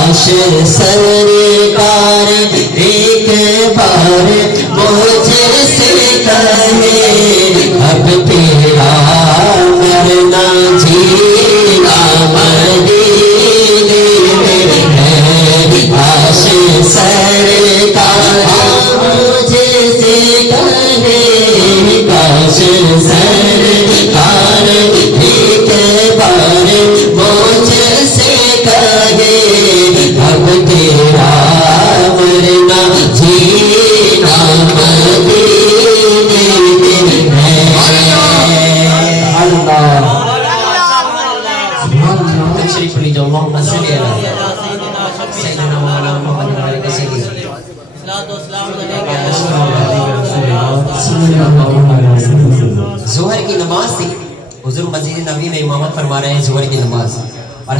کاش سرکار ایک بار مجھ سے کہے اب تیرا مرنا جینا مدینے میں ہے کاش سرکار مجھ سے کہے کاش سرکار ایک بار مجھ سے کہے اب تیرا مرنا جینا مدینے میں ہے اللہ تشریف لے جاؤ اللہم صلی علی سیدنا مولانا محمد علیہ وسلم ظہر کی نماز تھی حضور مسجد نبی میں امامت فرما رہے ہیں ظہر کی نماز اور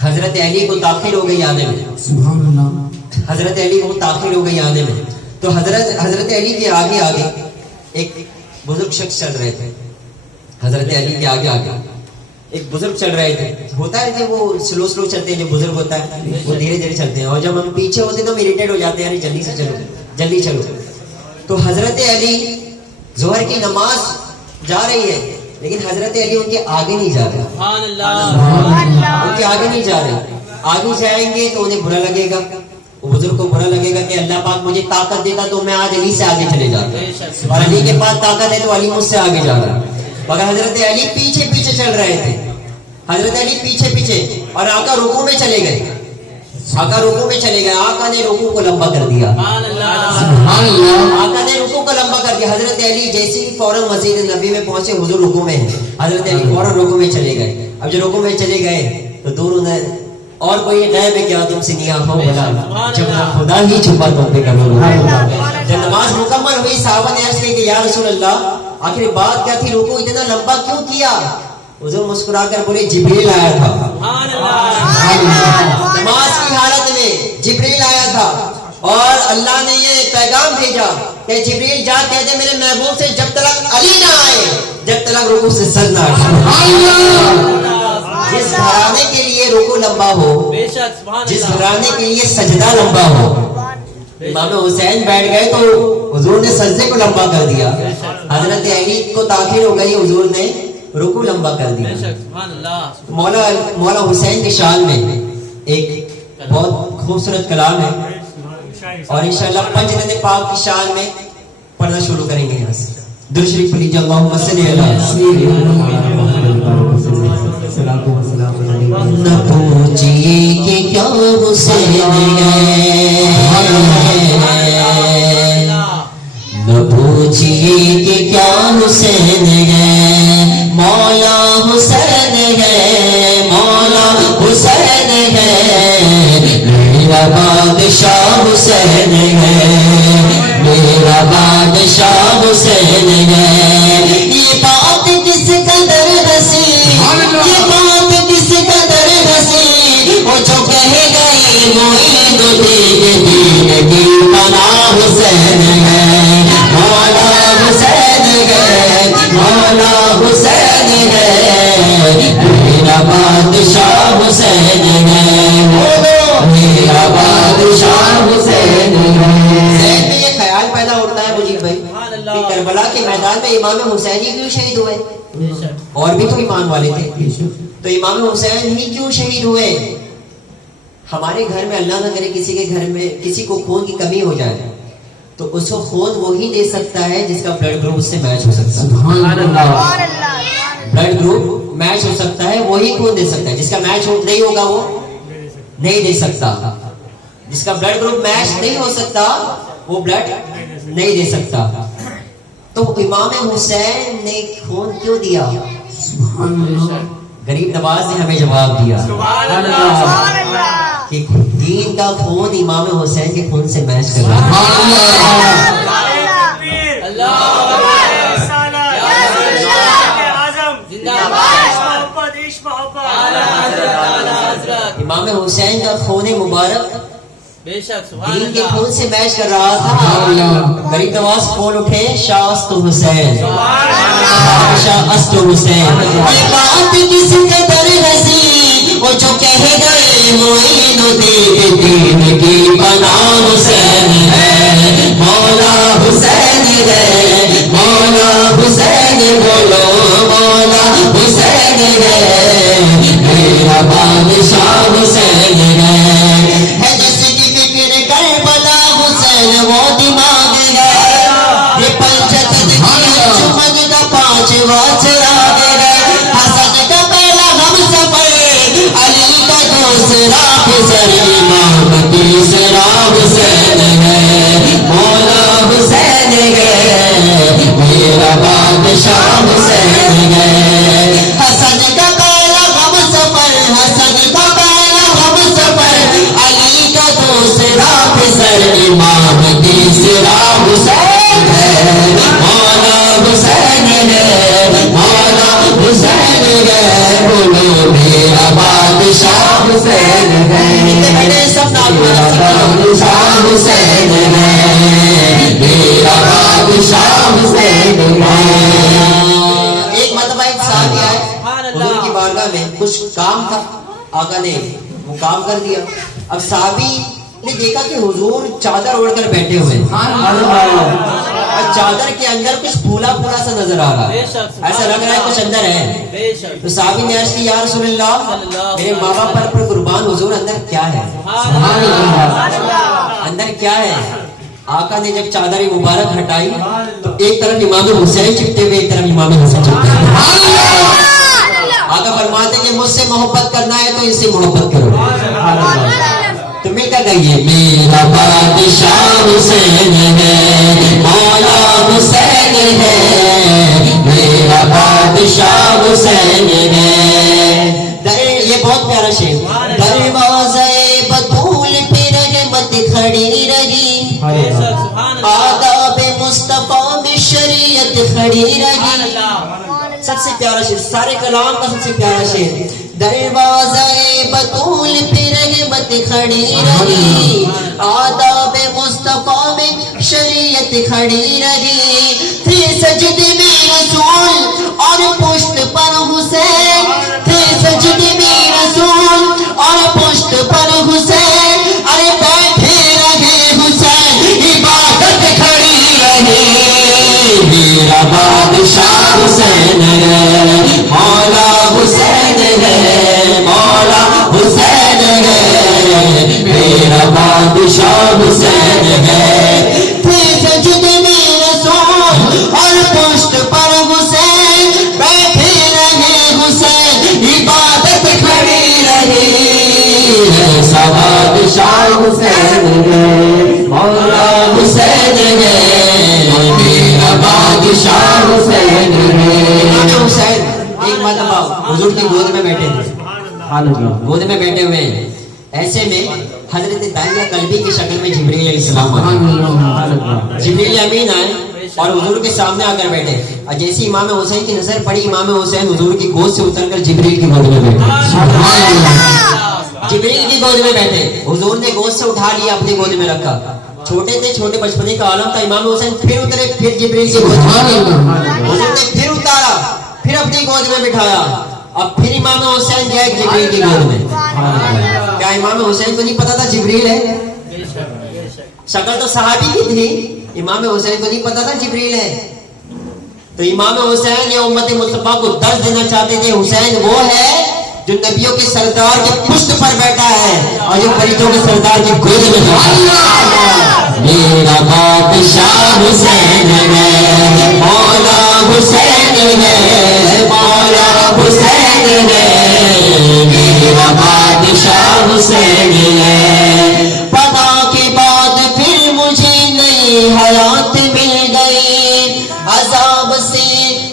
حضرت علی کو تاخیر ہو گئی آنے میں حضرت علی کو تاخیر ہو گئی آنے میں تو حضرت علی کے آگے آگے ایک بزرگ شخص چل رہے تھے حضرت علی کے آگے آگے ایک بزرگ چل رہے تھے ہوتا ہے کہ وہ سلو چلتے ہیں جو بزرگ ہوتا ہے وہ دھیرے دھیرے چلتے ہیں اور جب ہم پیچھے ہوتے ہیں تو ہم اریٹیٹ ہو جاتے ہیں یعنی جلدی سے چلو جلدی چلو تو حضرت علی ظہر کی نماز جا رہی ہے لیکن حضرت علی ان کے آگے نہیں جا رہے ان کے آگے نہیں جا رہے آگے جائیں گے تو انہیں برا لگے گا وہ بزرگ کو برا لگے گا کہ اللہ پاک مجھے طاقت دیتا تو میں آج علی سے آگے چلے جاتا اور علی کے پاس طاقت ہے تو علی مجھ سے آگے جا رہا مگر حضرت علی پیچھے پیچھے چل رہے تھے حضرت علی پیچھے پیچھے اور آقا رکوع میں چلے گئے آقا رکوع میں چلے گئے آقا نے رکوع کو لمبا کر دیا آقا نے رکوع کو لمبا کر دیا حضرت علی جیسے ہی فوراً مسجد نبی میں پہنچے حضور رکوع میں حضرت علی فوراً رکوع میں چلے گئے اب جو رکوع میں چلے گئے تو دور انہیں اور کوئی غیب ہے کیا تم سے نیا ہو بلا جب خدا ہی چھپا تم پہ کرو جب نماز مکمل ہوئی صحابہ نے عرض کی کہ یا رسول اللہ آخر بات کیا تھی رکوع اتنا لمبا کیوں کیا حضور مسکرا کر بولے جبریل آیا تھا نماز کی حالت میں جبریل آیا تھا اور اللہ نے یہ پیغام بھیجا کہ جبریل جا کہہ دے میرے محبوب سے جب تک علی نہ آئے جب تک رکوع سے سر نہ اٹھائے جس گھرانے کے لیے رکوع لمبا ہو جس گھرانے کے لیے سجدہ لمبا ہو امام حسین بیٹھ گئے تو حضور نے سجدے کو لمبا کر دیا حضرت علی کو تاخیر ہو گئی حضور نے رکوع لمبا کر دیا مولا حسین کے شان میں ایک بہت خوبصورت کلام ہے اور انشاءاللہ پنجدن پاک کی شان میں پڑھنا شروع کریں گے یہاں سے درود شریف پڑھ لیجیے اللہم صلی علی نہ پوچھئے کہ کیا حسین گئے نہ پوچھئے کہ کیا حسین گئے مولا حسین ہے مولا حسین ہے میرا بادشاہ حسین ہے میرا بادشاہ حسین ہے یہ بات کس قدر ہنسی یہ بات کس قدر ہنسی وہ جو کہہ گئی معین الدین کی پناہ حسین ہے مولا حسین ہے مولا حسین ہے میرا بادشاہ حسین ہے میرا بادشاہ حسین ہے ذہن میں یہ خیال پیدا ہوتا ہے مجید بھائی کہ کربلا کے میدان میں امام حسین ہی کیوں شہید ہوئے اور بھی تو ایمان والے تھے تو امام حسین ہی کیوں شہید ہوئے ہمارے گھر میں اللہ نہ کرے کسی کے گھر میں کسی کو خون کی کمی ہو جائے تو اس کو خون وہی دے سکتا ہے جس کا بلڈ گروپ اس سے میچ ہو سکتا ہے بلڈ گروپ میچ ہو سکتا ہے وہی خون دے سکتا ہے جس کا میچ نہیں ہوگا وہ نہیں دے سکتا جس کا بلڈ گروپ میچ نہیں ہو سکتا وہ بلڈ نہیں دے سکتا تو امام حسین نے خون کیوں دیا غریب نواز نے ہمیں جواب دیا کہ دین کا خون امام حسین کے خون سے میچ کر رہا امام حسین کا خون مبارک دین کے خون سے میچ کر رہا تھا غریب نواز فون اٹھے شاہ است حسین شاہ است حسین یہ بات کس قدر ہنسی وہ جو کہہ گئے معین الدین دین کی بنا حسین ہے مولا حسین ہے مولا حسین بولو مولا حسین ہے میرا بادشاہ حسین ہے جس کی فکر کربلا حسین وہ دماغ ہے یہ پنچت دشمن کا پانچواں چراغ ہے حسن کا پہلا ہم سفر علی کا دوسرا فضل امام تیسرا حسین ہے مولا حسین ہے میرا بادشاہ حسین ہے حسن کا پہلا ہم سفر حسن کا پہلا ہم سفر علی کا دوسرا فضل امام تیسرا حسین ہے مولا حسین ہے مولا حسین ہے بولو میرا بادشاہ حسین ہے میرا بادشاہ حسین ہے میرا بادشاہ حسین ہے ایک مرتبہ ایک صحابی آئے حضور کی بارگاہ میں کچھ کام تھا آقا نے وہ کام کر دیا اب صحابی نے دیکھا کہ حضور چادر اوڑھ کر بیٹھے ہوئے اور چادر کے اندر کچھ پھولا پھولا سا نظر آ رہا ایسا لگ رہا ہے کچھ اندر ہے تو صحابی نے عرض کی یا رسول اللہ میرے ماں باپ پر قربان حضور اندر کیا ہے اندر کیا ہے آقا نے جب چادر مبارک ہٹائی تو ایک طرف امام حسین چپتے ہوئے ایک طرف امام حسین چپتے ہوئے آقا فرماتے کہ مجھ سے محبت کرنا ہے تو اس سے محبت کرو تو مل کر گئیے میرا بادشاہ حسین ہے مولا حسین ہے میرا بادشاہ حسین ہے یہ بہت پیارا شعر دروازے بطول پہ رحمت کھڑی رہی آداب مصطفیٰ میں شریعت کھڑی رہی سب سے پیارا شعر سارے کلام کا سب سے پیارا شعر دروازے بطول پہ رحمت کھڑی رہی آداب مصطفیٰ میں شریعت کھڑی رہی تھے سجدے میں رسول اور پشت پر حسین تھے سجدے میں رسول اور پشت پر حسین ارے بیٹھے رہے حسین عبادت کھڑی رہی میرا بادشاہ حسین ہے مولا حسین ہے مولا حسین ہے میرا بادشاہ حسین ہے تھے سجدے میں رسول اور پشت پر حسین بیٹھے رہے حسین عبادت کھڑی رہی ایسا بادشاہ حسین ہے مولا حسین ہے میرا بادشاہ حسین ہے حسین ایک مرتبہ حضور کی گود میں بیٹھے تھے گود میں بیٹھے ہوئے ہیں ایسے میں حضرت داعیہ قلبی کی شکل میں جبریل علیہ السلام آئے جبریل امین آئے اور حضور کے سامنے آ کر بیٹھے اور جیسی امام حسین کی نظر پڑی امام حسین حضور کی گود سے اتر کر جبریل کی گود میں بیٹھے جبریل کی گود میں بیٹھے حضور نے گود سے اٹھا لیا اپنی گود میں رکھا چھوٹے تھے چھوٹے بچپنے کا عالم تھا امام حسین پھر اترے پھر جبریل کی گود میں حضور نے پھر اتارا پھر اپنی گود میں بٹھایا اب پھر امام حسین گئے جبریل کی گود میں کیا امام حسین کو نہیں پتا تھا جبریل ہے شکل تو صحابی کی تھی امام حسین کو نہیں پتا تھا جبریل ہے تو امام حسین یہ امت مصطفیٰ کو درس دینا چاہتے تھے حسین وہ ہے جو نبیوں کے سردار کے پشت پر بیٹھا ہے اور جو فرشتوں کے سردار کی گود میں بیٹھا ہے میرا بادشاہ حسین ہے مولا حسین ہے مولا حسین ہے میرا بادشاہ حسین ہے پتا کے بعد پھر مجھے نئی حیات مل گئی عذاب سے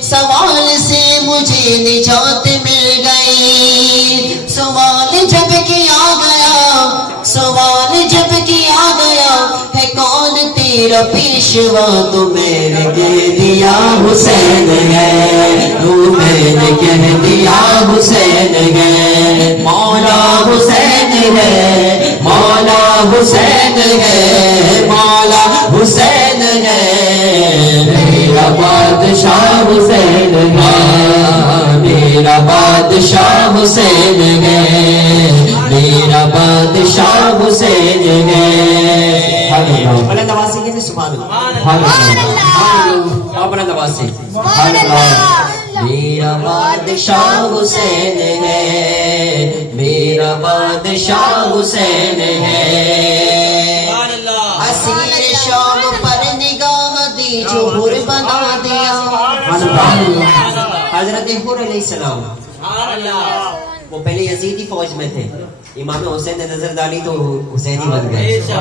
سوال سے مجھے نجات مل گئی سوال جب کیا گیا سوال جب کیا گیا ہے کون تیرا پیشوا تو میں نے کہہ دیا حسین ہے تو میں نے کہہ دیا حسین ہے مولا حسین ہے مولا حسین ہے مولا حسین ہے میرا بادشاہ حسین ہے میرا بادشاہ حسین ہے میرا بادشاہ حسین ہے بلند آواز سے کہتے سبحان اللہ بلند آواز سے میرا بادشاہ حسین ہے میرا بادشاہ حسین ہے اسیر شام پر نگاہ دی جو حر بنا دیا حضرت حر علیہ السلام وہ پہلے یزیدی فوج میں تھے امام حسین نے نظر ڈالی تو حسینی بن گئے سے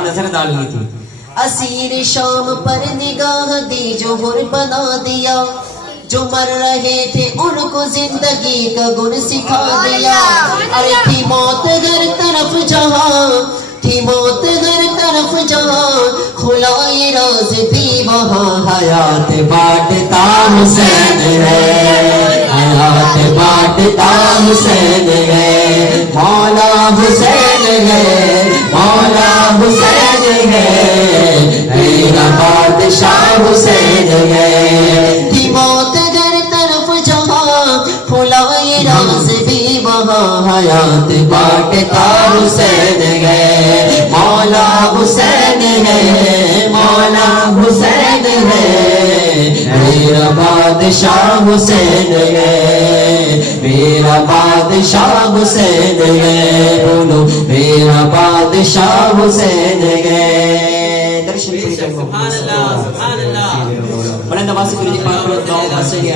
نظر ڈال لی تھی اسیر شام پر نگاہ دی جو حر بنا دیا جو مر رہے تھے ان کو زندگی کا گن سکھا دیا ارے تھی موت ہر طرف جہاں تھی موت ہر طرف جہاں کھلائی راز بھی وہاں حیات بانٹتا حسین ہے حیات بانٹتا حسین ہے مولا حسین ہے مولا حسین ہے میرا بادشاہ حسین ہے تھی موت ہر طرف جہاں کھلائی راز بھی وہاں حیات بانٹتا حسین ہے مولا حسین ہے مولا حسین ہے میرا بادشاہ حسین ہے میرا بادشاہ حسین ہے بولو میرا بادشاہ حسین ہے بلند آواز سے درود پاک پڑھو اللهم صل علی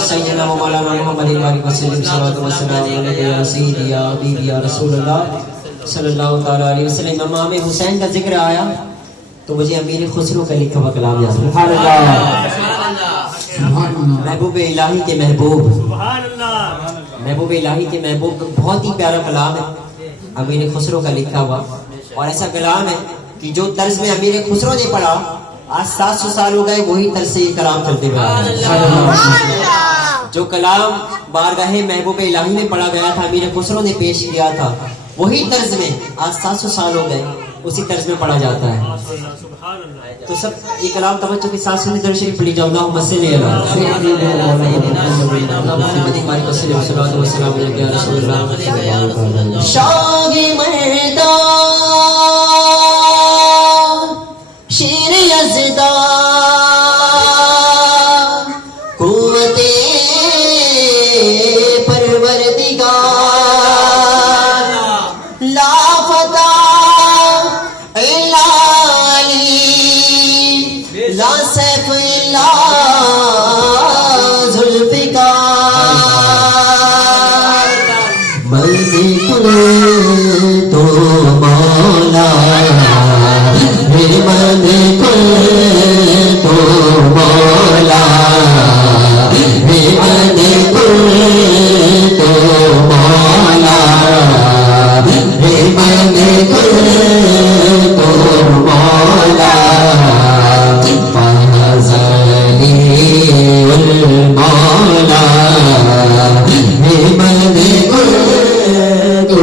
سیدنا و مولانا محمد وعلى وسلم صلوات و سلام علیک یا سیدی یا حبیبی یا رسول اللہ صلی اللہ تعالی علیہ وسلم امام حسین کا ذکر آیا تو مجھے امیر خسرو کا لکھا ہوا کلام یاد سبحان اللہ محبوب الہی کے محبوب محبوب الہی کے محبوب بہت ہی پیارا کلام ہے امیر خسرو کا لکھا ہوا اور ایسا کلام ہے کہ جو طرز میں امیر خسرو نے پڑھا آج 700 سال ہو گئے وہی طرز سے یہ کلام چلتے ہوئے جو کلام بارگاہ محبوب الہی میں پڑھا گیا تھا امیر خسرو نے پیش کیا تھا وہی طرز میں آج 700 سال ہو گئے اسی طرز میں پڑھا جاتا ہے تو سب یہ کلام توجہ کے ساتھ سنیں درود شریف پڑھی جاؤ اللہم صل علی محمد صلوات و سلام علیک یا رسول اللہ شاہ مردان شیر یزدان قوت پروردگار لا فتح الا علی لا سیف الا ذوالفقار ملک تو مولا میرے ملک تو مولا میرے ملک تو مولا میرے ملک تو مولا فضلی المولا میرے ملک تو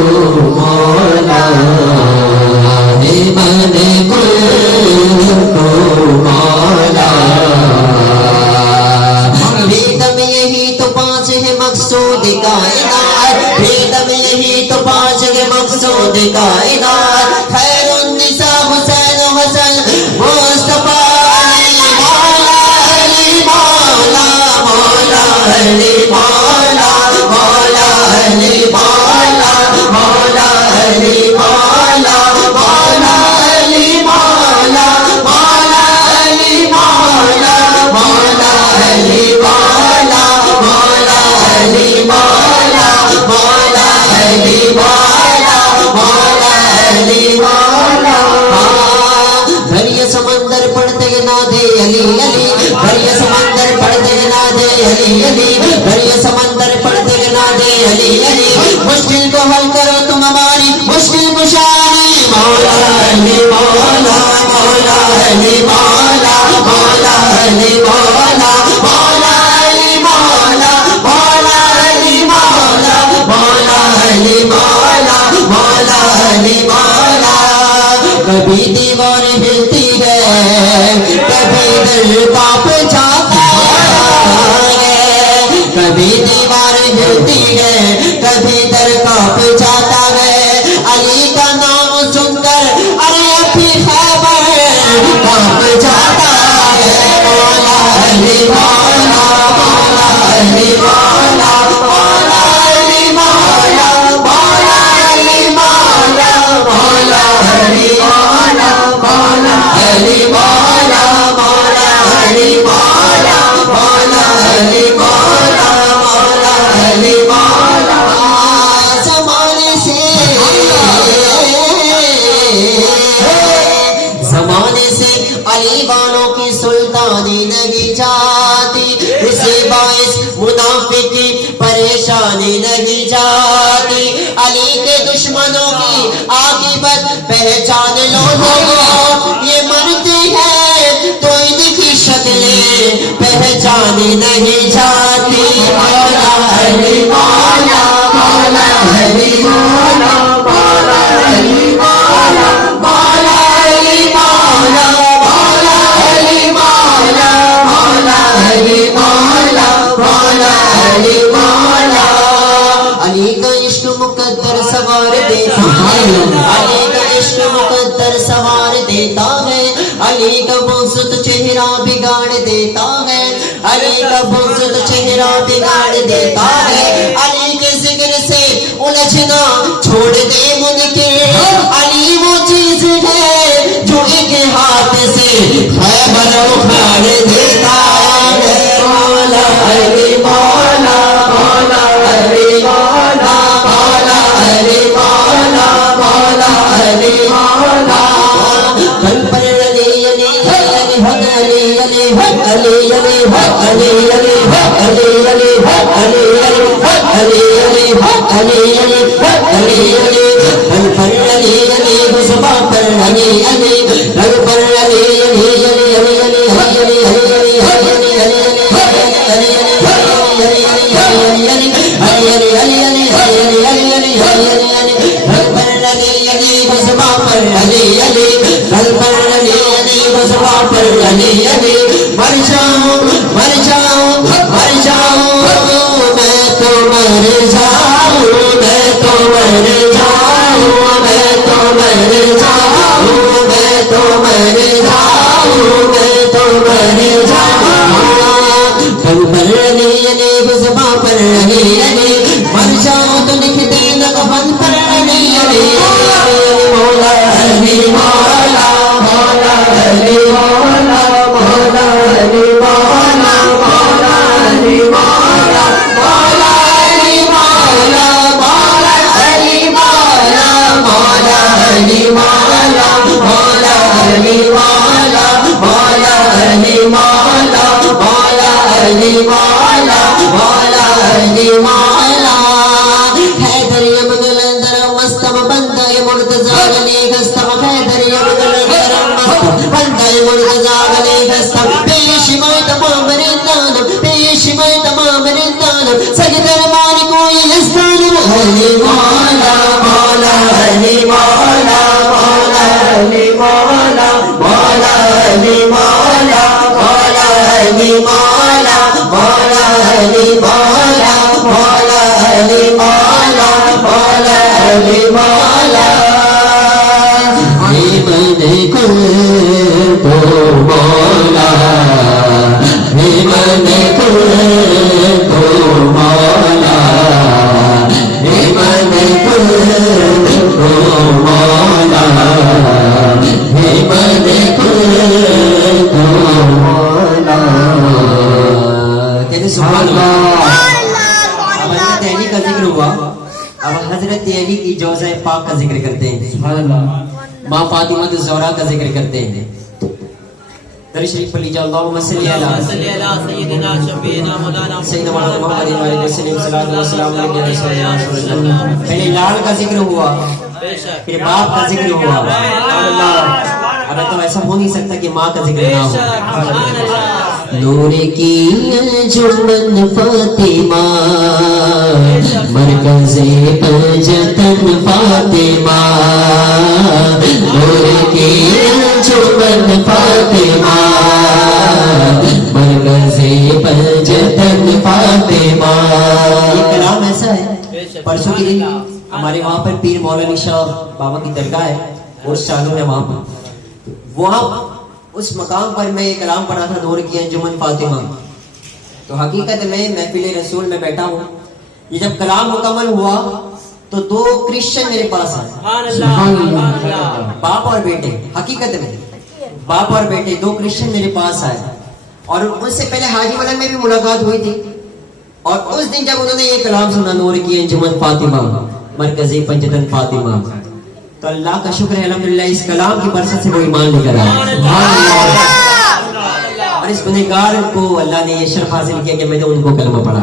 مولا میرے ملک تو مولا بیدم یہی تو پانچ ہے مقصود کائنات بیدم یہی تو پانچ ہے مقصود کائنات خیر النساء حسین حسن مصطفیٰ علی مولا مولا علی مولا مولا علی مولا مولا علی مولا مولا علی مولا مولا علی مولا مولا علی مولا مولا علی مولا مولا علی مولا مولا علی مولا دریا سمندر پڑھتے نادے علی علی دریا سمندر پڑھتے نادے علی علی دریا سمندر پڑھتے نادے علی علی مشکل کو حل کرو تم ہماری مشکل کشائی مولا علی مولا مولا علی مولا مولا علی مولا مولا علی مولا مولا علی مولا مولا علی مولا مولا علی مولا کبھی دیوار ہلتی ہے کبھی دل کانپ جاتا ہے کبھی دیوار ہلتی ہے کبھی دل کانپ جاتا ہے علی کے دشمنوں کی عاقبت پہچان لو لوگوں، یہ مرتے ہیں تو ان کی شکلیں پہچانی نہیں جاتی۔ مولا علی مولا، مولا علی مولا، مولا علی مولا، مولا علی مولا، مولا علی مولا، مولا علی مولا، مولا علی مولا۔ علی کا عشق مقدر سوار دیتا ہے، علی کا عشق مقدر سوار دیتا ہے، علی کا بغض چہرہ بگاڑ دیتا ہے، علی کا بغض چہرہ بگاڑ دیتا ہے، علی کے ذکر سے الجھنا چھوڑ دے منکر، علی وہ چیز ہے جو ایک ہاتھ سے خیبر اکھاڑ دیتا ہے۔ مولا علی مولا، مولا علی مولا، مولا علی مولا، مولا علی مولا۔ کل پر علی علی علی حق علی علی حق علی علی حق علی علی حق علی علی حق علی علی حق علی علی حق علی علی حق علی علی کل پر علی علی غصبہ پر علی علی کل پر علی علی علی علی علی علی علی علی مر جاؤں مر جاؤں مر جاؤں میں تو مر جاؤں، میں تو مر جاؤں، میں تو مر جاؤں، میں تو مر جاؤں، میں تو مر جاؤں۔ کل پر علی علی غصبہ پر علی علی مر جاؤں تو لکھ دینا کفن پر علی علی۔ مولا علی مولا، مولا علی مولا، مولا علی مولا، مولا علی مولا، مولا علی مولا، مولا علی مولا، مولا علی مولا، مولا علی مولا، مولا علی مولا، مولا علی مولا، مولا علی مولا۔ حیدر یبغل اندر مستم بندہ مرتضی علی گستم، حیدر یبغل اندر مستم بندہ مرتضی علی گستم، پیش میں تمام رندانم، پیش میں تمام رندانم، سجدر مالکوئی استانم علی مولا، مولا علی مولا، مولا علی مولا، مولا علی مولا، مولا علی مولا، مولا علی مولا، مولا علی مولا، مولا علی مولا۔ من کل تو مولا، من کل تو مولا، من کل تو مولا، من کل تو مولا۔ کہتے سبحان اللہ۔ اب حضرت علی کا ذکر ہوا، اب حضرت علی کی جوزہ پاک کا ذکر کرتے ہیں۔ سبحان اللہ۔ ماں فاطمہ الزہرا کا ذکر کرتے ہیں۔ در شریف پڑھ لیجیے، اللہم صلی علی سیدنا شفیعنا مولانا محمد وعلی آلہ وسلم، صلاۃ و سلام علیک یا رسول اللہ۔ پہلے لال کا ذکر ہوا، پھر باپ کا ذکر ہوا۔ اب تو ایسا ہو نہیں سکتا کہ ماں کا ذکر نہ ہو۔ نور کی انجمن فاطمہ، مرکز پنجتن فاطمہ، نور کی انجمن فاطمہ، مرکز پنجتن فاطمہ۔ یہ کلام ایسا ہے، پرسوں کے دن ہمارے وہاں پر پیر مولانا شاہ بابا کی درگاہ ہے اور شالوں ہے وہاں پر، وہاں اس مقام پر میں یہ کلام پڑھا تھا نور کی انجمن فاطمہ۔ تو حقیقت میں محفل رسول میں بیٹھا ہوں، یہ جب کلام مکمل ہوا تو دو کرسچن میرے پاس آئے، باپ اور بیٹے، حقیقت میں باپ اور بیٹے دو کرسچن میرے پاس آئے، اور ان سے پہلے حاجی ملک میں بھی ملاقات ہوئی تھی، اور اس دن جب انہوں نے یہ کلام سنا نور کی انجمن فاطمہ، مرکزی پنجتن فاطمہ، تو اللہ کا شکر ہے الحمدللہ اس کلام کی برکت سے وہ ایمان لے کر آئے، اور اس گنہگار کو اللہ نے یہ شرف حاصل کیا کہ میں نے ان کو کلمہ پڑھا۔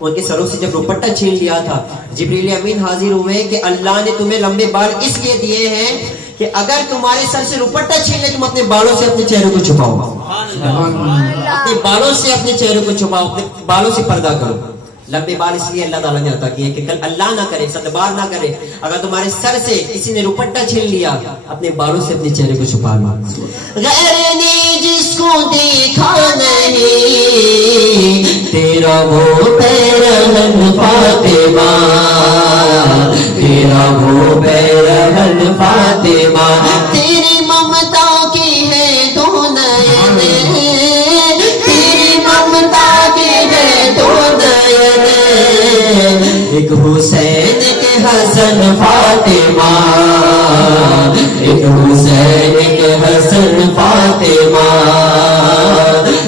ان کے سروں سے جب دوپٹہ چھین لیا تھا، جبریل امین حاضر ہوئے کہ اللہ نے تمہیں لمبے بال اس لیے دیے ہیں کہ اگر تمہارے سر سے دوپٹہ چھین لے تم اپنے بالوں سے اپنے چہرے کو چھپاؤ، اپنے بالوں سے اپنے چہرے کو چھپاؤ، اپنے بالوں سے پردہ کرو۔ لمبے بال اس لیے اللہ تعالیٰ نے عطا کیے کہ کل اللہ نہ کرے، صدبار نہ کرے، اگر تمہارے سر سے کسی نے دوپٹہ چھین لیا اپنے بالوں سے اپنے چہرے کو چھپا لو۔ غیر نے جس کو دیکھا نہیں تیرا وہ پیرہن فاطمہ، تیرا وہ پیرہن فاطمہ، تیری ممتا کی ہے دو نین، تیری ممتا کی ہے دو نین، ایک حسین کے حسن فاطمہ، ایک حسین کے حسن فاطمہ،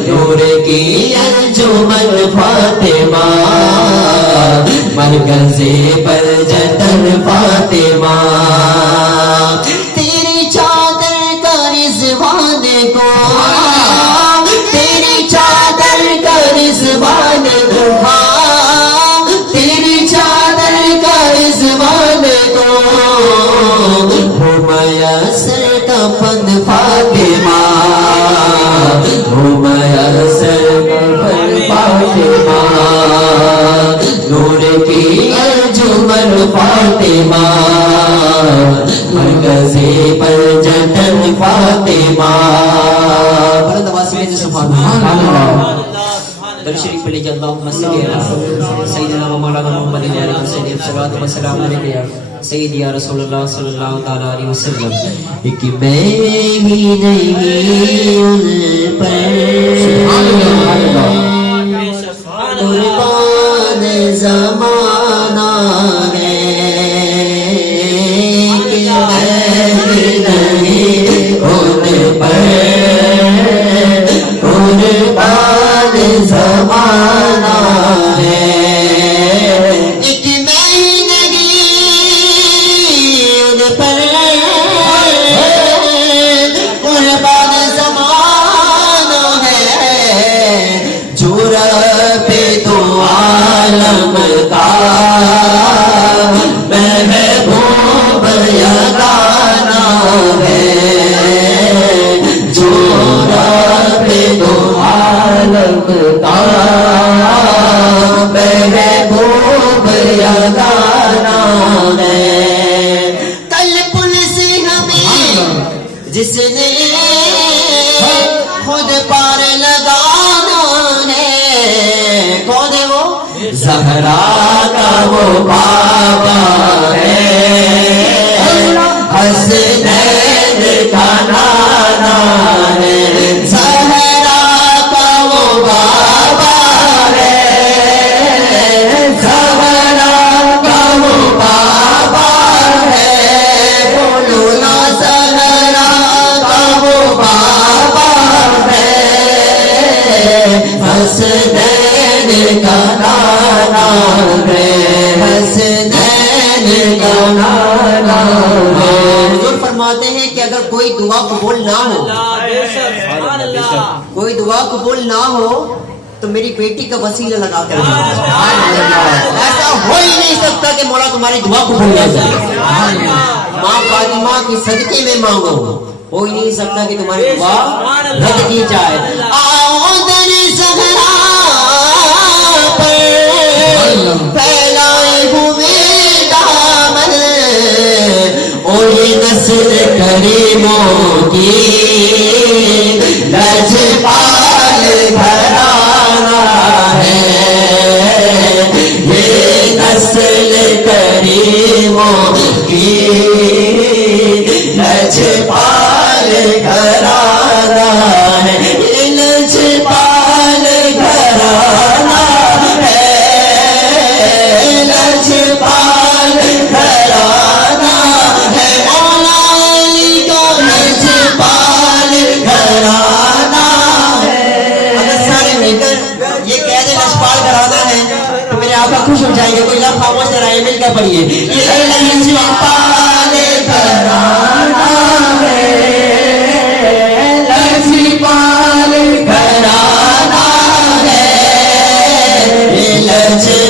نور کی انجمن فاطمہ، مرکز پر جتن فاطمہ، تیری چادر کا رضوان کو، تیری چادر کا رضوان کو، تیری چادر کا رضوان کو، ہو میسر کفن فاطمہ، ہو میسر کفن فاطمہ، نور کی انجمن فاطمہ، مرکز پر جتن فاطمہ۔ بلند آواز سے سبحان اللہ۔ در شریف پڑھ لیجیے اللہم صلی علی سیدنا و مولانا محمد علیہ الصلوۃ والسلام علیہ سید یا رسول اللہ صلی اللہ تعالی علیہ وسلم۔ ایک میں ہی نہیں ان پر قربان زمانہ ہے، کہ میں ہی نہیں ان پر قربان زمانہ ہے، ایک میں ہی نہیں ان پر قربان زمانہ ہے، جو رب تو عالم کا محبوب یگانہ ہے، جو رب تو عالم کا محبوب یگانہ ہے، کل پل سے ہمیں جس نے خود پار لگانا ہے، کون ہے وہ؟ زہرا کا وہ بابا ہے، حسنین کا نانا ہے، زہرا کا وہ بابا ہے، زہرا کا وہ بابا ہے، بولو نا زہرا کا وہ بابا ہے، حسنین کا نانا ہے، حسنین کا نانا ہے۔ حضور فرماتے ہیں کہ اگر کوئی دعا قبول نہ ہو، کوئی دعا قبول نہ ہو تو میری بیٹی کا وسیلہ لگا کر ایسا ہو ہی نہیں سکتا کہ مولا تمہاری دعا قبول نہ جائے۔ ماں فاطمہ کی صدقے میں مانگو، ہو ہی نہیں سکتا کہ تمہاری دعا رد کی جائے۔ آؤ در زہرا پر پھیلائے ہوئے دامن، وہی نسل کریموں کی لجپال گھرانہ ہے، یہ نسل کریموں کی لجپال گھرانہ ہے، یہ لجپال گھرانہ ہے، لجپال گھرانہ ہے، مولا علی کا لجپال گھرانہ ہے۔ اگر سارے مل کر یہ کہہ دیں لجپال گھرانہ ہے تو میرے آقا خوش ہو جائیں گے۔ کوئی لفظ خاموش نہ رہے، مل کر پڑھیے یہ لجپال گھرانہ ہے، لجپال گھرانہ ہے، یہ لجپال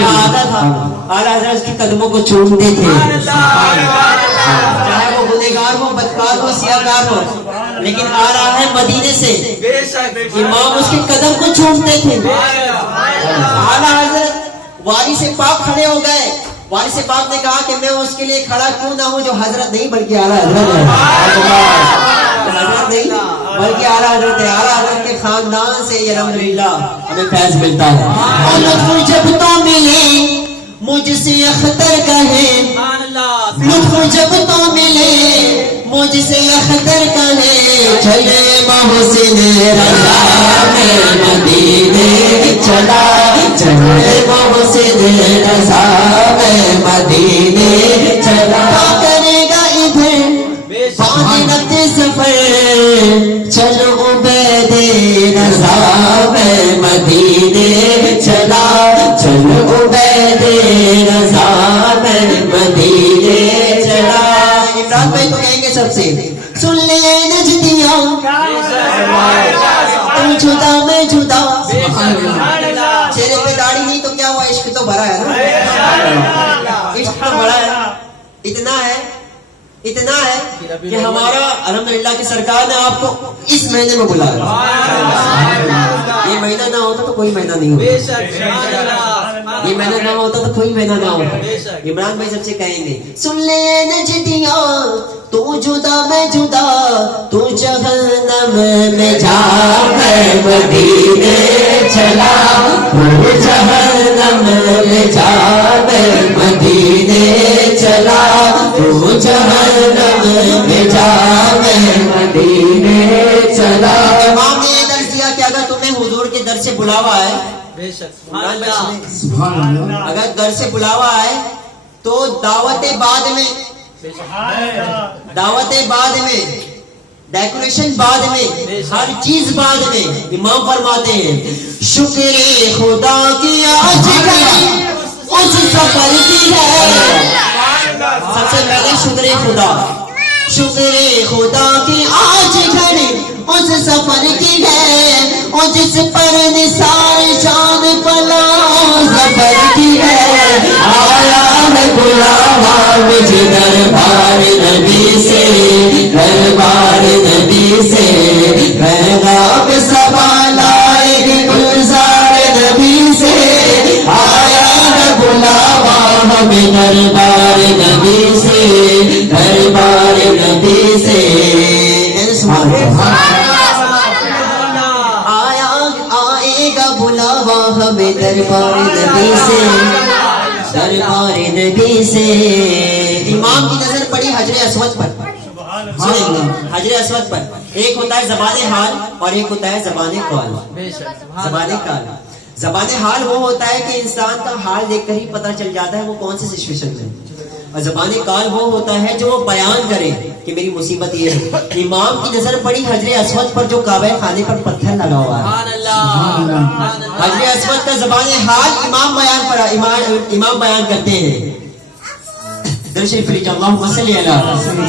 یا آتا تھا اعلیٰ حضرت اس کے قدموں کو چومتے تھے، چاہے وہ گنہگار ہو، بدکار ہو، سیاہکار ہو، لیکن آ رہا ہے مدینے سے، امام اس کے قدم کو چومتے تھے۔ اعلیٰ حضرت والی سے پاک کھڑے ہو گئے، والی سے پاک نے کہا کہ میں اس کے لیے کھڑا کیوں نہ ہوں جو حضرت نہیں بلکہ اعلیٰ حضرت ہے، حضرت نہیں بلکہ اعلیٰ حضرت ہے۔ اعلیٰ حضرت کے خاندان سے یہ الحمدللہ ہمیں فیض ملتا ہے۔ اور لطف جب تو ملے مجھ سے اختر کہے، لطف جب تو ملے مجھ سے اختر کہے، چلے محسن رضا میں مدینے چلا، چلے محسن رضا میں مدینے چلا، کرے گا ادھر باندھت سفر، چلو عبید رضا میں مدینے چلا، چلو عبید رضا میں مدینے چلا۔ عمران بھائی تو کہیں گے سب سے، سن لے نجدیاں تم جدا میں جدا، چہرے پہ داڑھی نہیں تو کیا ہوا، عشق تو بھرا ہے نا، عشق تو بڑا ہے، اتنا ہے کہ ہمارا الحمدللہ کی سرکار نے آپ کو اس مہینے میں بلایا، یہ مہینہ نہ ہوتا تو کوئی مہینہ نہیں ہوتا، یہ مہینہ نہ ہوتا تو کوئی مہینہ نہ ہوتا۔ عمران بھائی سب سے کہیں گے، سن لے نجدیاں تو جدا میں جدا، تو جہنم میں جا میں مدینے چلا، تو جہنم میں جا میں مدینے چلا، تو جہنم میں جا میں مدینے چلا۔ امام نے یہ درس دیا کہ اگر تمہیں حضور کے در سے بلاوا ہے، اگر در سے بلاوا ہے تو دعوت بعد میں، ڈیکوریشن بعد میں، ہر چیز بعد میں۔ امام فرماتے ہیں شکر خدا کی آج گھڑی اس سفر کی ہے، سب سے پہلے شکر خدا کی آج گھڑی اس سفر کی ہے، اور جس پر نثار چاند پلا سفر کی ہے، آیا ہے بلاوا مجھے دربار نبی سے، دربار نبی سے، پیغام سبا لائے گلزار نبی سے، آیا ہے بلاوا ہمیں دربار نبی سے، دربار نبی سے۔ آئے گا بلاوا ہمیں دربار نبی سے، دربار نبی سے۔ امام کی نظر پڑی حجر اسود پر، حجر اسود پر، ایک ہوتا ہے زبان حال اور ایک ہوتا ہے زبان قول۔ زبان حال وہ ہوتا ہے کہ انسان کا حال دیکھ کر ہی پتہ چل جاتا ہے وہ کون سی سچویشن میں، اور زبان قال وہ ہوتا ہے جو وہ بیان کرے کہ میری مصیبت یہ ہے۔ امام کی نظر پڑی حجر اسود پر جو کعبہ خانے پر پتھر لگا ہوا ہے، حجر اسود کا زبان حال امام بیان کرتے ہیں۔ درود شریف پڑھیے، اللہم صلی علی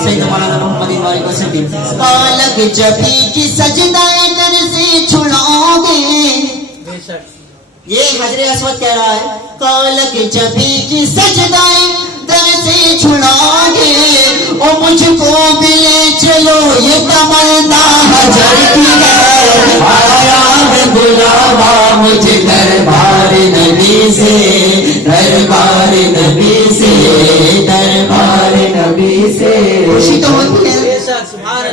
سیدنا مولانا محمد وآلہ وسلم۔ قالک جبھی کی سجدہ در سے چھڑاؤ گے، یہ حجر اسود کہہ رہا ہے، قالک جبھی کی سجدہ در سے چھڑاؤ گے، اور مجھ کو بھی لے چلو یہ تمنا حجر کی ہے، آیا ہے بلاوا مجھے دربار نبی سے، دربار نبی سے، دربار نبی سے۔ خوشی تو ہوتی ہے،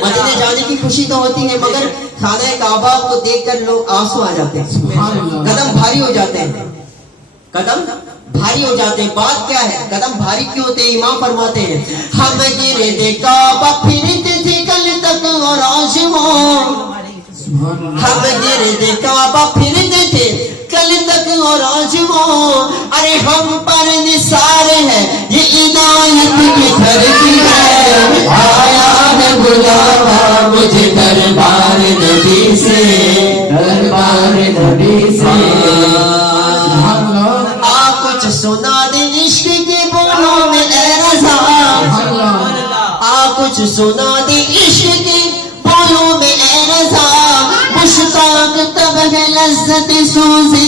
مدینے جانے کی خوشی تو ہوتی ہے، مگر خانہ کعبہ کو دیکھ کر لوگ آنسو آ جاتے ہیں، قدم بھاری ہو جاتے ہیں، قدم بھاری ہو جاتے ہیں۔ بات کیا ہے، قدم بھاری کیوں ہوتے ہیں؟ امام فرماتے ہیں ہم گرد کعبہ پھرتے تھے کل تک اور آج وہ، ہم گرد کعبہ پھرتے تھے کل تک اور آج وہ، ارے ہم پر نثار ہے یہ عنایت کی گھر کی ہے، آیا ہے بلاوا مجھے دربار نبی سے، دربار نبی سے۔ کچھ سنا دے عشق کے بولوں میں اے رضا، کچھ سنا دے عشق کے بولوں میں اے رضا، مشتاق تب ہے لذت سوزے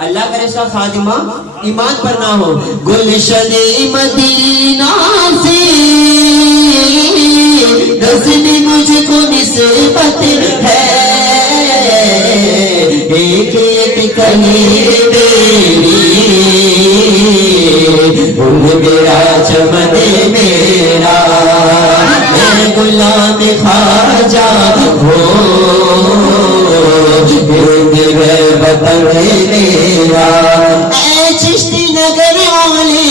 اللہ کرے اس کا خاتمہ ایمان پر نہ ہو. گلشن مدینہ سے غزل مجھ کو نسبت ہے. ایک ایک کلی میری گل میرا چمن میرا. میں غلام خواجہ ہوں وطن میرا. اے چشتی نگر والے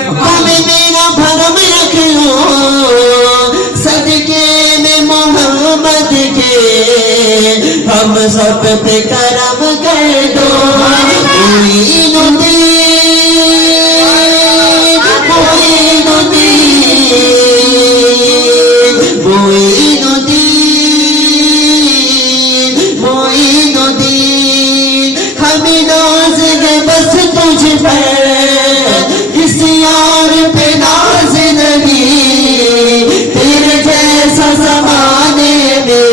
تمہیں میرا بھرم رکھ لو. صدقے میں محمد کے ہم سب پہ کرم کر دو. معین الدین معین الدین معین الدین معین الدین. ہمیں ناز ہے بس تجھ پر اس یار پہ ناز نہیں. تیرے جیسا زمانے میں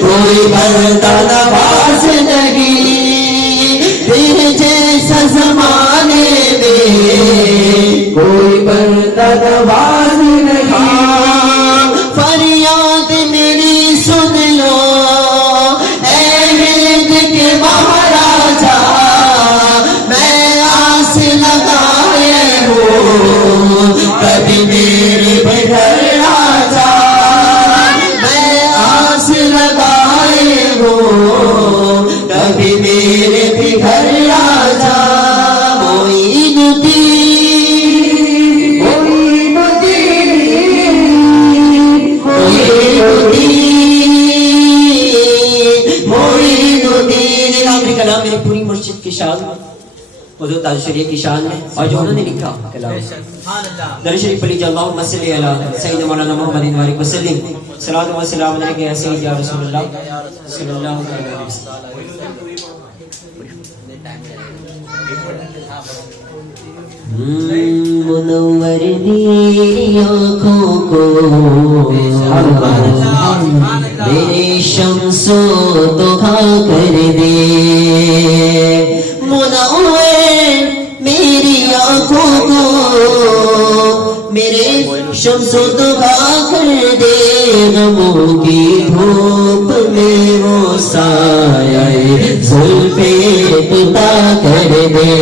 کوئی بندہ نواز نہیں. تیرے جیسا زمانے میں کوئی بندہ نواز نہیں. فریاد میری سن لو اے ہند کے مہاراجا. میں آس لگائے ہوں کبھی میرے گھر آجا. میں آس لگائے ہوں کبھی میرے بھی گھر آجا. معین الدین معین الدین معین الدین معین الدین. آخری کلام میری پوری مسجد کی شان حضور تاج شریف کی شان میں اور جو انہوں نے لکھا کلام درود شریف پڑھی جائے. اللہم صلی علی سیدنا مولانا محمد وآلہ وسلم. صلاۃ و سلام علیک یا سیدی یا رسول اللہ صلی اللہ علیہ وسلم. منور میری آنکھوں کو میرے شمس و ضحا کر دے. منور میری آنکھوں کو میرے شمس و ضحا کر دے. غموں کی دھوپ میں وہ سایہ زلف عطا کر دے.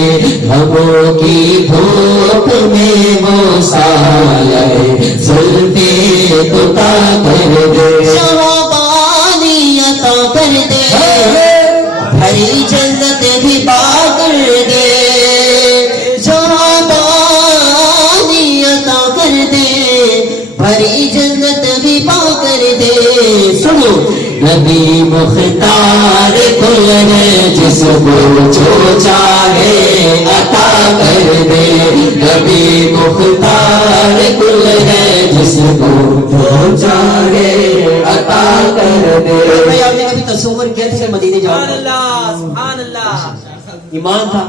غموں کی دھوپ میں وہ سایہ زلف عطا کر دے. شوابانی عطا کر دے. بھری جنت بھی پا کر دے. شوابانی عطا کر دے. بھری جنت بھی پا کر دے. سنو نبی مختار کل ہے جس کو جو چاہے عطا کر دے. نبی مختار کل ہے جس کو جو چاہے عطا کر دے. بھائی آپ نے کبھی تصور کیا تھا کہ مدینے جاؤں گا؟ ایمان تھا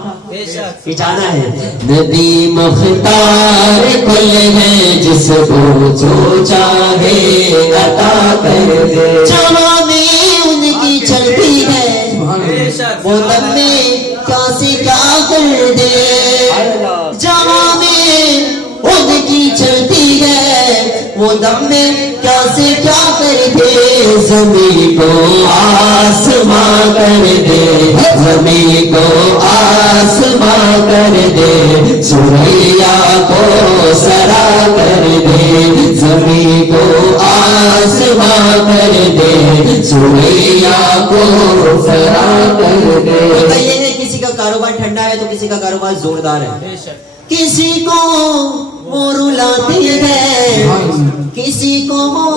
کہ جانا ہے. نبی مختار کل ہے جس کو جو چاہے عطا کر دے. جہاں میں ان کی چلتی ہے وہ دم میں کیا سے کیا کر دے. جہاں میں ان کی چلتی ہے وہ دم میں کیا سے کیا کر دے. زمین کو آسماں کر دے. زمین کو آسماں کر دے. سوریا کو سرا کر دے. زمین کو آسماں کر دے. سوریا کو سرا کر دے. یہ ہے کسی کا کاروبار ٹھنڈا ہے تو کسی کا کاروبار زوردار ہے. کسی کو وہ رلاتی ہے کسی کو وہ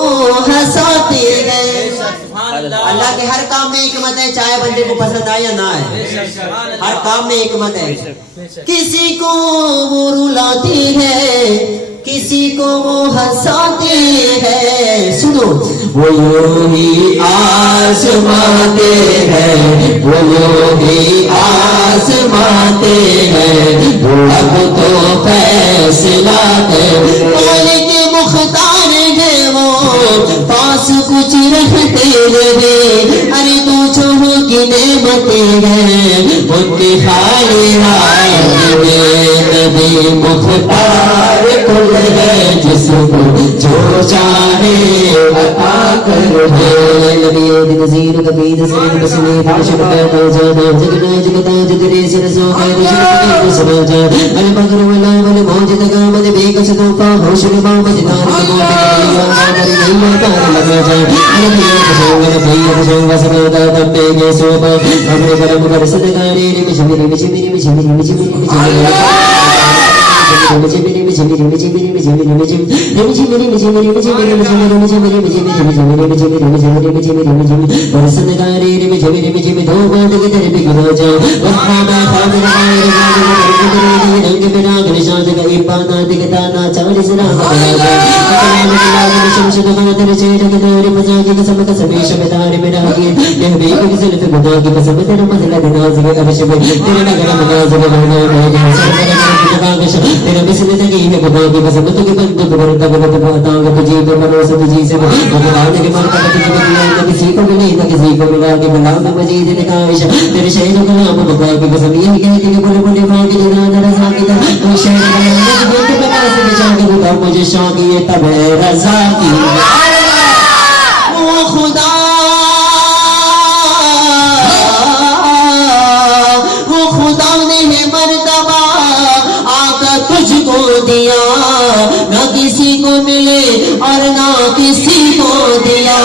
ہنساتی ہے. اللہ کے ہر کام میں حکمت ہے چاہے بندے کو پسند آئے یا نہ آئے. ہر کام میں حکمت ہے. کسی کو وہ رلاتی ہے کسی کو وہ ہنساتی ہے. سنو وہ یوں ہی آزماتے ہیں وہ یوں ہی آزماتے ہیں. اب تو فیصلہ ہے مالک مختار ہے وہ پاس کچھ رکھتے رہے. ارے تو چھوڑو کی نعمتیں ہیں مختار کل ہے جس کو جو چاہے عطا کر دے نبی نذیر کبیر سرین بسنی بشر پیدا جانا جگنا جگتا جگنے سر سو خیر شرک سنا جا البغر ولا ول موجد گامد بیگ سکوفا ہوشن بامد دار کو یا مری نہیں تار لگا جا نبی سوگر بھیا سوگر سدا دبے گے سوبا ہم کرم کر صدقانے مجھے تیرا بسم تکی ہے خدا کی قسم تو کی بند تو کرتا ہے تو عطا ہے تجھے تو بھروسہ تجھے سے خدا نے مرتبہ تجھے دیا نہ کسی کو ملی نہ کسی کو ملا کہ بلا میں مجید نے کاش تیرے شہر کا نام خدا کی قسم یہ کہتی ہے بولے بولے ماں کی جنا رضا کی تو شہر کا نام بہت بڑا سے بچا کے خدا مجھے شان کی تب رضا کی وہ خدا تجھ کو دیا نہ کسی کو ملے اور نہ کسی کو دیا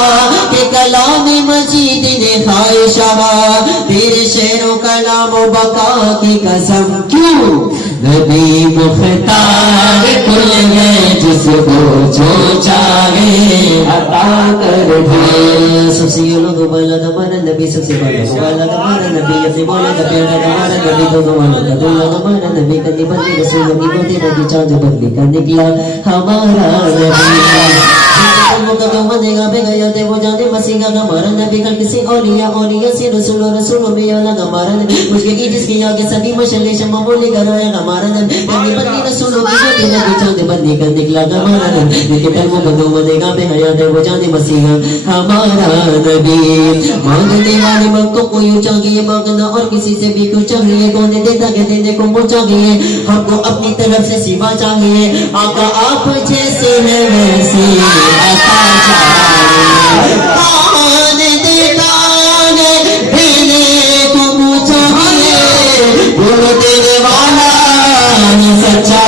کہ کلام مجید نے خواہشہ تیرے شعر و کلام و بقا کی قسم کیوں نبی مختار کل ہے جس کو جو چاہے عطا کر دے سب سے یہ لوگ بولا ہمارا نبی سب سے بڑا بولا ہمارا نبی یہ بولا پیارا ہمارا نبی تو ہمارا ہمارا نبی کدی بندی رسول نبی کو تیرا کی چاند بدلی کر نکلا ہمارا نبی مدے گا بے گیا تے وہ جانے مسیح کا ہمارا نبی کا کسی اولیاء اولیاء سے رسول و رسول میں اللہ ہمارا نبی مجھ کے جس کی آگے سبھی مشلے شمع بولی کر رہے ہمارا نبی نبی بندی رسولوں کی جو تیرا کی چاند بدلی کر نکلا ہمارا نبی لیکن پھر وہ بدو مدے گا بے گیا تے وہ جانے مسیح ہمارا نبی مانگنے والے من کو کوئی چاہیے مانگنا اور کسی سے بھی کچھ چاہیے کون دیتا کہ دینے کو وہ چاہیے ہم کو اپنی طرف سے سوا چاہیے آقا آپ جیسے ہیں ویسے عطا چاہیے کون دیتا ہے دینے کو وہ چاہیے بولو تیرے والا سچا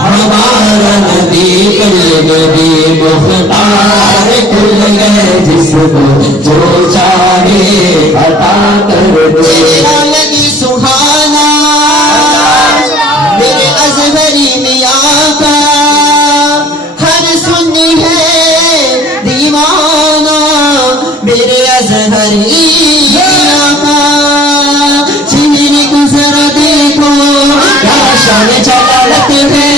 ہمارا نبی کل نبی مختار کل ہے جس کو جو چاہے عطا کر دے لگی سبحانا میرے ازہری میاں کا ہر سنی ہے دیوانہ میرے ازہری میاں کا چہرے کو ذرا دیکھو کیا شان جلالت ہے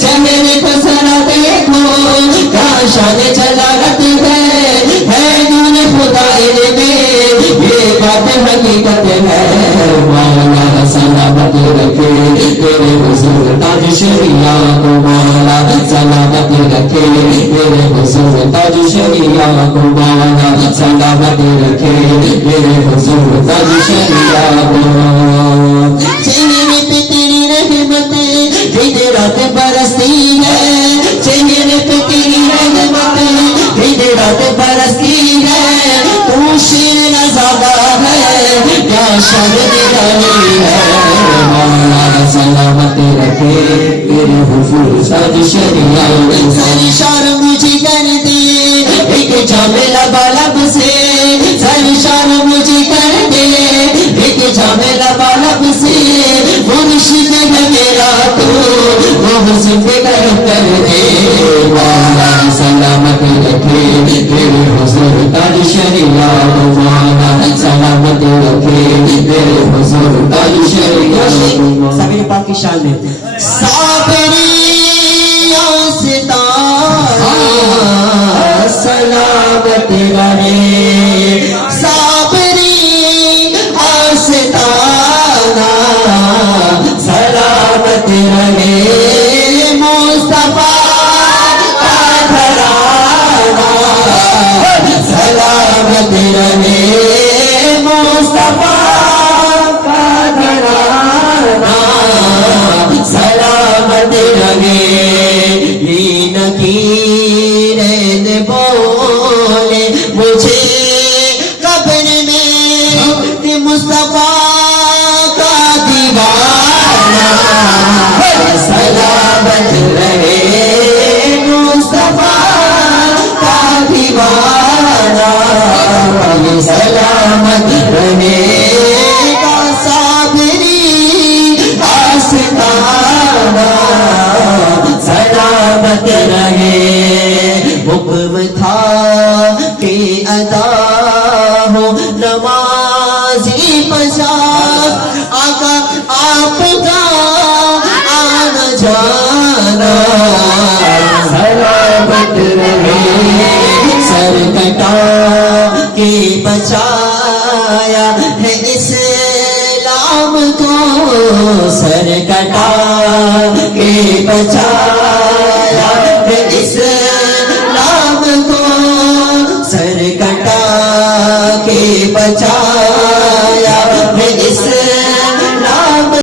چہرے کو ذرا دیکھو کیا شان جلالت ہے نور خدا میں یہ بات حقیقت ہے مولا سلامت رکھے تیرے حضور تاج شریعہ کو مولا سلامت رکھے تیرے حضور تاج شریعہ کو مولا سلامت رکھے تیرے حضور تاج شریعہ کو چہرے پہ تیری رحمت دن رات برستی ہے چہرے پہ تیری رحمت دن رات برستی ہے تو شیر نزادہ ہے کیا شان نرالی ہے مولا سلامت رکھے تیرے حضور تاج شریعہ ساری شار مجھے کر دے ایک جامع لبالب سے ساری شار مجھے کر دے ایک جامع لبالب سے مرشد ہے میرا تو وہ حسن کرم کر دے مولا سلامت رکھے تیرے حضور تاج شریعہ مولا سلامت رکھے تیرے حضور تاج شریعہ سبیر پاک کی شان میں صابری آستانہ سلامت رہے صابری آستانہ سلامت رہے مصطفیٰ فقیرین بولے مجھے قبر میں مصطفیٰ کا دیوانہ سلامت رہے مصطفیٰ کا دیوانہ سلامت رہے گا صابری آستانہ سلامت رہے حکم تھا کہ ادا ہو نمازی پسند آقا آپ کا آنا جانا سلامت رہے سر کٹا کے بچایا ہے اسلام کو سر کٹا کے بچایا ہے اسلام کو سر کٹا کے بچایا